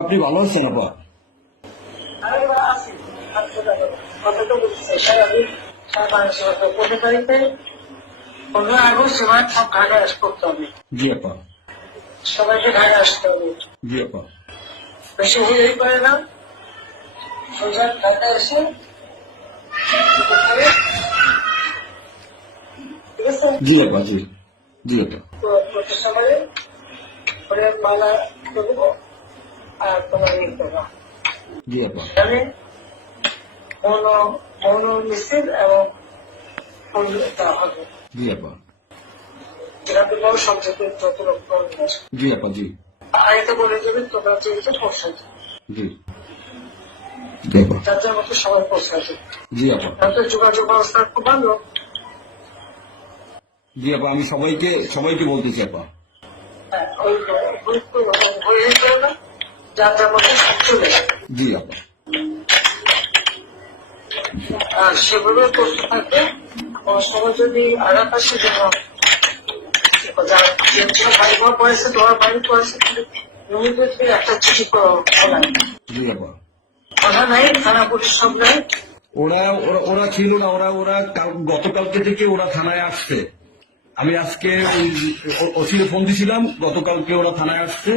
আপনি ভালো আছেন আপা? আমি আছি। কথাটা বলছি স্যার, আমি 15 তারিখে 15 আগস্ট সময় সব ঢাকায় করতে হবে। জি আপা। সবাইকে ঢাকায় আসতে হবে। জি আপা। বেশি হয়েই পারে না, সোজা ঢাকায় এসে ঠিক আছে। জি আপা। জি জি আপা। তো প্রতিষ্ঠানে করে মালা দেবো আর তোমার ইয়ে দেবো। জি আপা। সেখানে মৌন মৌন মিছিল এবং ফুল দেওয়া হবে। জি আপা। যেখানে বড় সংসদে যত লোক আসে। জি আপা। জি আরেকটা বলে দেবেন তোমরা চেয়েছো পৌঁছাতে, জি জি আপা। যাদের মতো সবাই পৌঁছাতে। জি আপা। তাদের যোগাযোগ ব্যবস্থা খুব ভালো। জি আপা, আমি সবাইকে বলতেছি আপা। হ্যাঁ, ওই গুরুত্ব হয়ে যেতে হবে, যাদের মতো চলে যাবে। জি আপা। আর সেগুলো করতে থাকবে। সবাই যদি আঘাত আসে যেন যারা বাড়ি ঘর পড়েছে, তোমার বাড়ি পড়েছে, নিয়মিত একটা চিঠি বলা জি আপা। কথা নাই, থানা পুলিশ সব নাই। ওরা ওরা ওরা ছিল না, ওরা ওরা গতকালকে থেকে ওরা থানায় আসছে। আমি আজকে ওই ওসিকে ফোন দিছিলাম, গতকালকে ওরা থানায় আসছে।